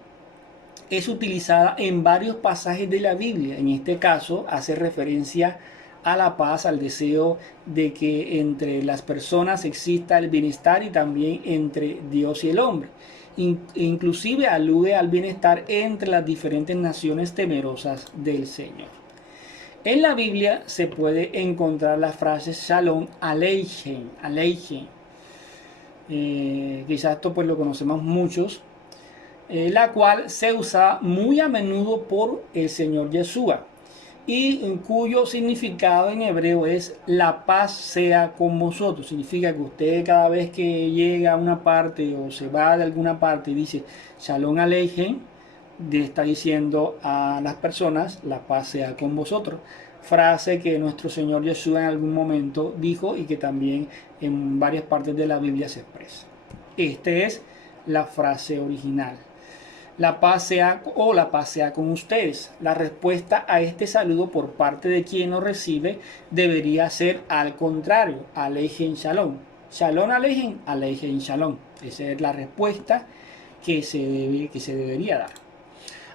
es utilizada en varios pasajes de la Biblia. En este caso hace referencia a la paz, al deseo de que entre las personas exista el bienestar y también entre Dios y el hombre. Inclusive alude al bienestar entre las diferentes naciones temerosas del Señor. En la Biblia se puede encontrar la frase Shalom Aleichem, Aleichem. Quizás esto pues lo conocemos muchos, la cual se usa muy a menudo por el Señor Yeshua y cuyo significado en hebreo es la paz sea con vosotros. Significa que usted cada vez que llega a una parte o se va de alguna parte y dice Shalom Aleichem, está diciendo a las personas la paz sea con vosotros. Frase que nuestro Señor Yeshua en algún momento dijo y que también en varias partes de la Biblia se expresa. Esta es la frase original. La paz sea con ustedes. La respuesta a este saludo por parte de quien lo recibe debería ser al contrario, Aleichem Shalom. Shalom Aleichem, Aleichem Shalom. Esa es la respuesta que se debería dar.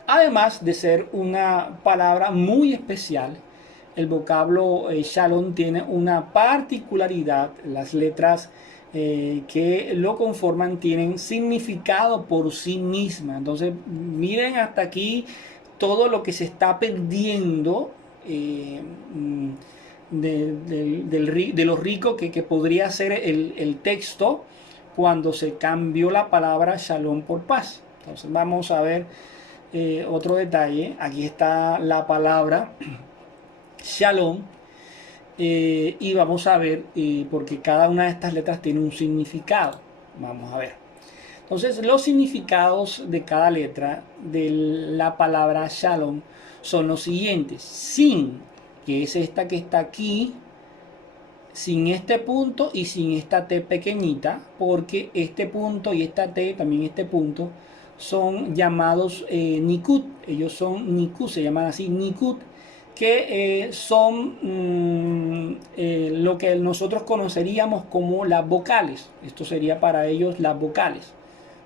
Además de ser una palabra muy especial, el vocablo Shalom tiene una particularidad. Las letras que lo conforman tienen significado por sí mismas. Entonces miren hasta aquí todo lo que se está perdiendo de lo rico que podría ser el texto, cuando se cambió la palabra shalom por paz. Entonces vamos a ver otro detalle. Aquí está la palabra shalom. Y vamos a ver, porque cada una de estas letras tiene un significado. Vamos a ver. Entonces, los significados de cada letra de la palabra shalom son los siguientes. Sin, que es esta que está aquí, sin este punto y sin esta T pequeñita, porque este punto y esta T, también este punto, son llamados Nikud. Ellos son Nikud, se llaman así Nikud, que son lo que nosotros conoceríamos como las vocales. Esto sería para ellos las vocales.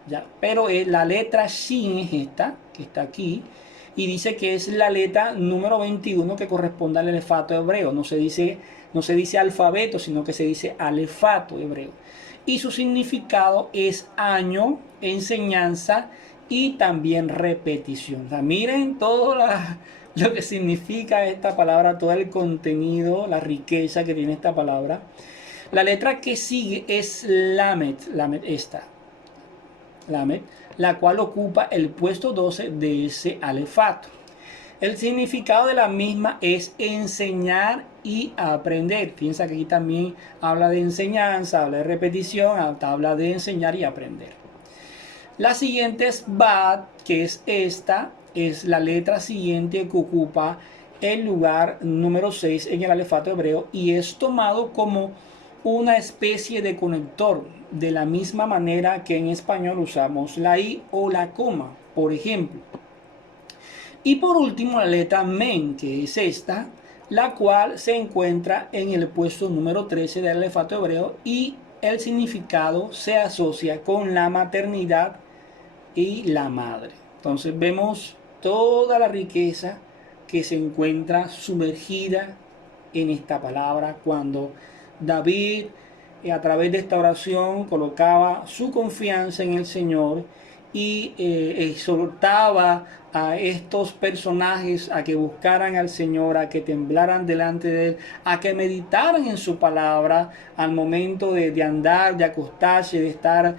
¿Ya? Pero la letra Shin es esta, que está aquí, y dice que es la letra número 21 que corresponde al alefato hebreo. No se dice alfabeto, sino que se dice alefato hebreo. Y su significado es año, enseñanza y también repetición. O sea, miren todo lo que significa esta palabra, todo el contenido, la riqueza que tiene esta palabra. La letra que sigue es Lamed, Lamed, la cual ocupa el puesto 12 de ese alefato. El significado de la misma es enseñar y aprender. Piensa que aquí también habla de enseñanza, habla de repetición, habla de enseñar y aprender. La siguiente es Bad, que es esta, es la letra siguiente que ocupa el lugar número 6 en el alefato hebreo y es tomado como una especie de conector, de la misma manera que en español usamos la I o la coma, por ejemplo. Y por último la letra Men, que es esta, la cual se encuentra en el puesto número 13 del alefato hebreo y el significado se asocia con la maternidad y la madre. Entonces vemos toda la riqueza que se encuentra sumergida en esta palabra cuando David a través de esta oración colocaba su confianza en el Señor y exhortaba a estos personajes a que buscaran al Señor, a que temblaran delante de Él, a que meditaran en su palabra al momento de andar, de acostarse, de estar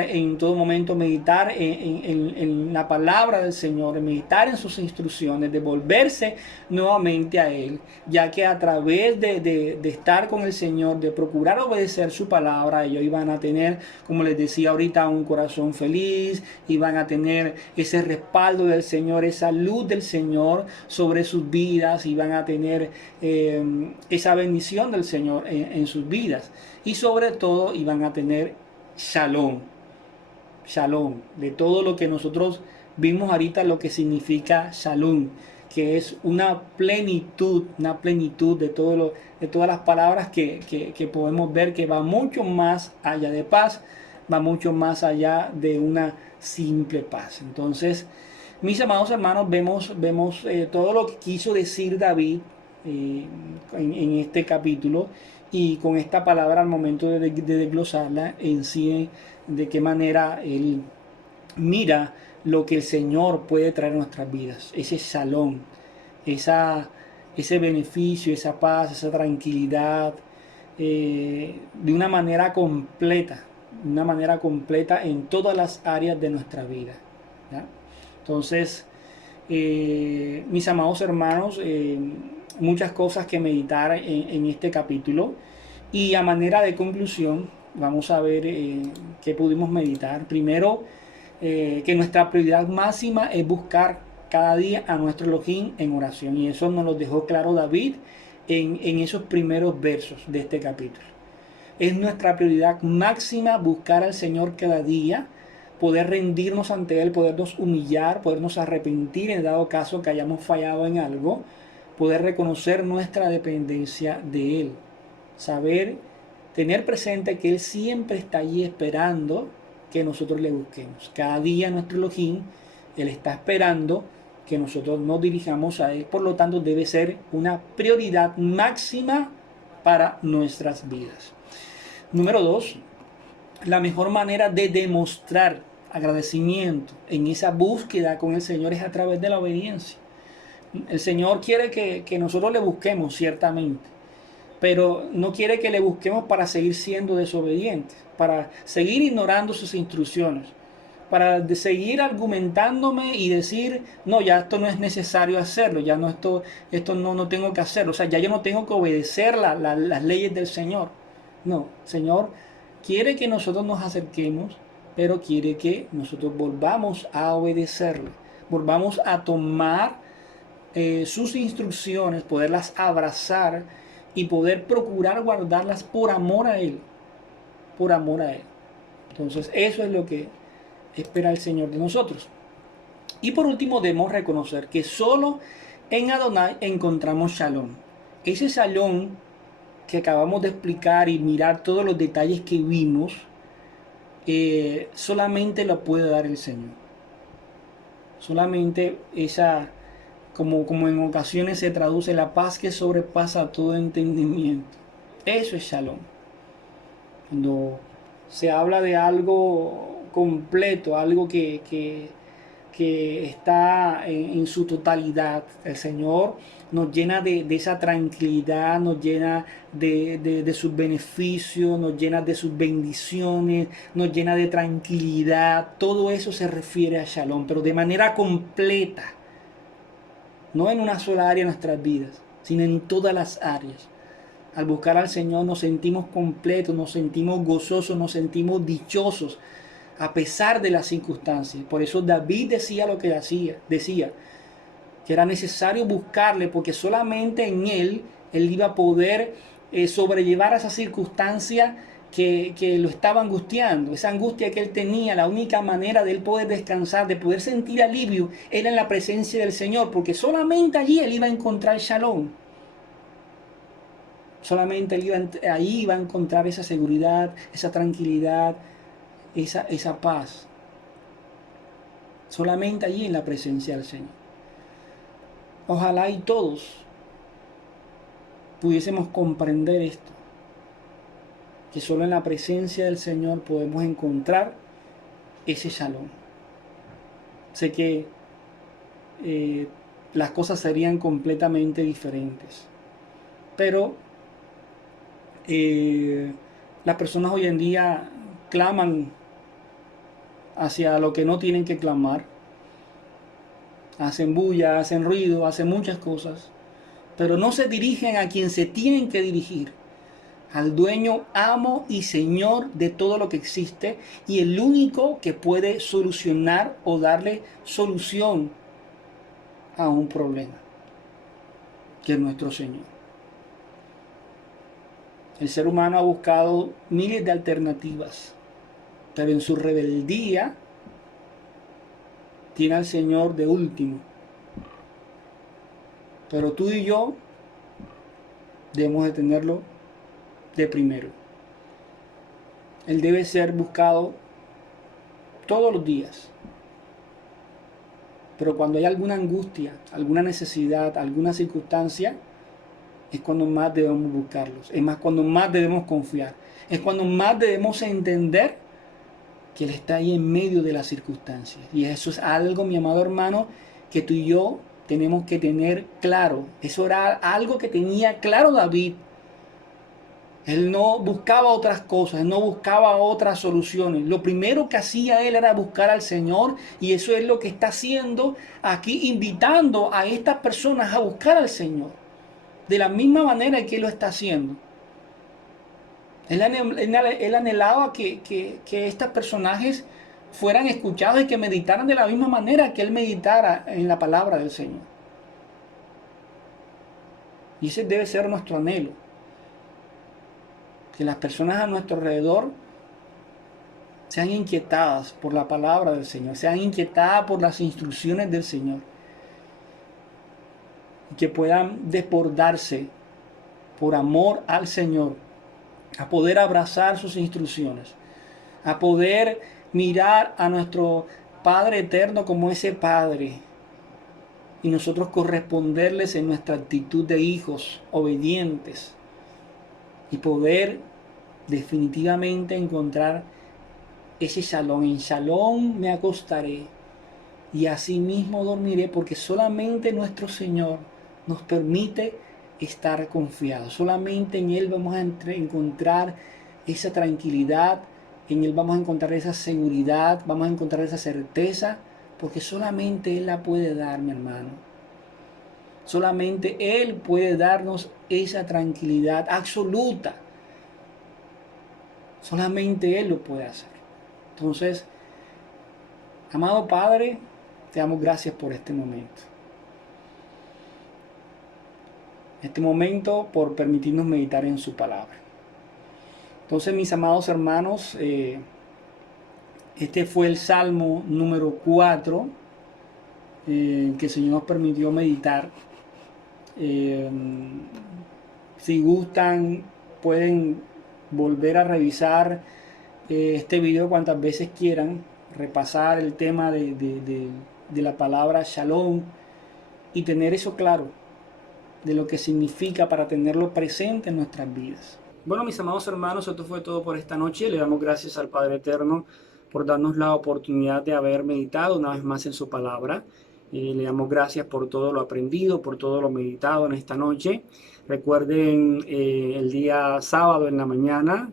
en todo momento, meditar en la palabra del Señor, meditar en sus instrucciones, de volverse nuevamente a Él, ya que a través de estar con el Señor, de procurar obedecer su palabra, ellos iban a tener, como les decía ahorita, un corazón feliz, iban a tener ese respaldo del Señor, esa luz del Señor sobre sus vidas, iban a tener esa bendición del Señor en sus vidas y sobre todo iban a tener shalom, shalom, de todo lo que nosotros vimos ahorita, lo que significa shalom, que es una plenitud de todas las palabras que podemos ver, que va mucho más allá de paz, va mucho más allá de una simple paz. Entonces, mis amados hermanos, vemos todo lo que quiso decir David en este capítulo y con esta palabra al momento de desglosarla en sí, de qué manera él mira lo que el Señor puede traer a nuestras vidas, ese shalom, ese beneficio, esa paz, esa tranquilidad, de una manera completa en todas las áreas de nuestra vida, ¿ya? Entonces, mis amados hermanos, muchas cosas que meditar en este capítulo y a manera de conclusión vamos a ver qué pudimos meditar. Primero, que nuestra prioridad máxima es buscar cada día a nuestro Elohim en oración, y eso nos lo dejó claro David en esos primeros versos de este capítulo. Es nuestra prioridad máxima buscar al Señor cada día, poder rendirnos ante Él, podernos humillar, podernos arrepentir en dado caso que hayamos fallado en algo, poder reconocer nuestra dependencia de Él, saber, tener presente que Él siempre está allí esperando que nosotros le busquemos. Cada día nuestro Elohim, Él está esperando que nosotros nos dirijamos a Él, por lo tanto debe ser una prioridad máxima para nuestras vidas. Número 2, la mejor manera de demostrar agradecimiento en esa búsqueda con el Señor es a través de la obediencia. El Señor quiere que nosotros le busquemos ciertamente, pero no quiere que le busquemos para seguir siendo desobedientes, para seguir ignorando sus instrucciones, para seguir argumentándome y decir, no, ya esto no es necesario hacerlo, ya no esto no tengo que hacerlo, o sea, ya yo no tengo que obedecer las leyes del Señor. No, Señor quiere que nosotros nos acerquemos, pero quiere que nosotros volvamos a obedecerle, volvamos a tomar sus instrucciones, poderlas abrazar y poder procurar guardarlas por amor a Él, por amor a Él. Entonces eso es lo que espera el Señor de nosotros. Y por último debemos reconocer que solo en Adonai encontramos Shalom. Ese Shalom que acabamos de explicar y mirar todos los detalles que vimos, solamente lo puede dar el Señor. Solamente esa, como en ocasiones se traduce, la paz que sobrepasa todo entendimiento. Eso es Shalom. Cuando se habla de algo completo, algo que está en su totalidad, el Señor nos llena de esa tranquilidad, nos llena de sus beneficios, nos llena de sus bendiciones, nos llena de tranquilidad. Todo eso se refiere a Shalom, pero de manera completa, no en una sola área de nuestras vidas, sino en todas las áreas. Al buscar al Señor nos sentimos completos, nos sentimos gozosos, nos sentimos dichosos a pesar de las circunstancias. Por eso David decía lo que decía que era necesario buscarle, porque solamente en él iba a poder sobrellevar a esa circunstancia que lo estaba angustiando. Esa angustia que él tenía, la única manera de él poder descansar, de poder sentir alivio, era en la presencia del Señor, porque solamente allí él iba a encontrar Shalom. Solamente ahí iba a encontrar esa seguridad, esa tranquilidad, esa paz. Solamente allí en la presencia del Señor. Ojalá y todos pudiésemos comprender esto, que solo en la presencia del Señor podemos encontrar ese Shalom. Sé que las cosas serían completamente diferentes, pero las personas hoy en día claman hacia lo que no tienen que clamar, hacen bulla, hacen ruido, hacen muchas cosas, pero no se dirigen a quien se tienen que dirigir, al dueño, amo y señor de todo lo que existe, y el único que puede solucionar o darle solución a un problema, que es nuestro Señor. El ser humano ha buscado miles de alternativas, pero en su rebeldía tiene al Señor de último. Pero tú y yo debemos de tenerlo de primero. Él debe ser buscado todos los días. Pero cuando hay alguna angustia, alguna necesidad, alguna circunstancia, es cuando más debemos buscarlos. Es más, cuando más debemos confiar. Es cuando más debemos entender que Él está ahí en medio de las circunstancias. Y eso es algo, mi amado hermano, que tú y yo tenemos que tener claro. Eso era algo que tenía claro David. Él no buscaba otras cosas, él no buscaba otras soluciones. Lo primero que hacía él era buscar al Señor, y eso es lo que está haciendo aquí, invitando a estas personas a buscar al Señor. De la misma manera que él lo está haciendo. Él anhelaba que estos personajes fueran escuchados y que meditaran de la misma manera que él meditara en la palabra del Señor. Y ese debe ser nuestro anhelo. Que las personas a nuestro alrededor sean inquietadas por la palabra del Señor, sean inquietadas por las instrucciones del Señor. Y que puedan desbordarse por amor al Señor, a poder abrazar sus instrucciones, a poder mirar a nuestro Padre eterno como ese Padre, y nosotros corresponderles en nuestra actitud de hijos obedientes, y poder definitivamente encontrar ese Shalom. En Shalom me acostaré y asimismo dormiré, porque solamente nuestro Señor nos permite estar confiados. Solamente en Él vamos a encontrar esa tranquilidad, en Él vamos a encontrar esa seguridad, vamos a encontrar esa certeza, porque solamente Él la puede dar, mi hermano. Solamente Él puede darnos esa tranquilidad absoluta. Solamente Él lo puede hacer. Entonces, amado Padre, te damos gracias por este momento. Este momento por permitirnos meditar en su palabra. Entonces, mis amados hermanos, este fue el Salmo número 4 que el Señor nos permitió meditar. Eh, si gustan, pueden volver a revisar este video cuantas veces quieran, repasar el tema de la palabra Shalom y tener eso claro, de lo que significa para tenerlo presente en nuestras vidas. Bueno, mis amados hermanos, esto fue todo por esta noche. Le damos gracias al Padre Eterno por darnos la oportunidad de haber meditado una vez más en su palabra. Le damos gracias por todo lo aprendido, por todo lo meditado en esta noche. Recuerden el día sábado en la mañana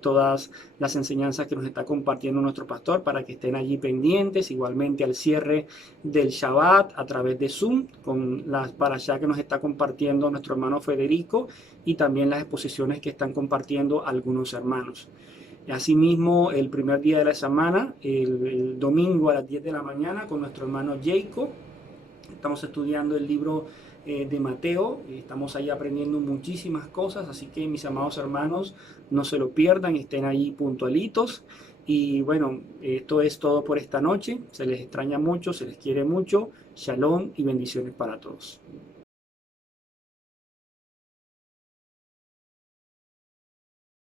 todas las enseñanzas que nos está compartiendo nuestro pastor para que estén allí pendientes. Igualmente al cierre del Shabbat a través de Zoom con las parashá que nos está compartiendo nuestro hermano Federico y también las exposiciones que están compartiendo algunos hermanos. Asimismo, el primer día de la semana, el domingo a las 10 de la mañana, con nuestro hermano Jacob, estamos estudiando el libro de Mateo, estamos ahí aprendiendo muchísimas cosas, así que mis amados hermanos, no se lo pierdan, estén ahí puntualitos. Y bueno, esto es todo por esta noche, se les extraña mucho, se les quiere mucho, shalom y bendiciones para todos.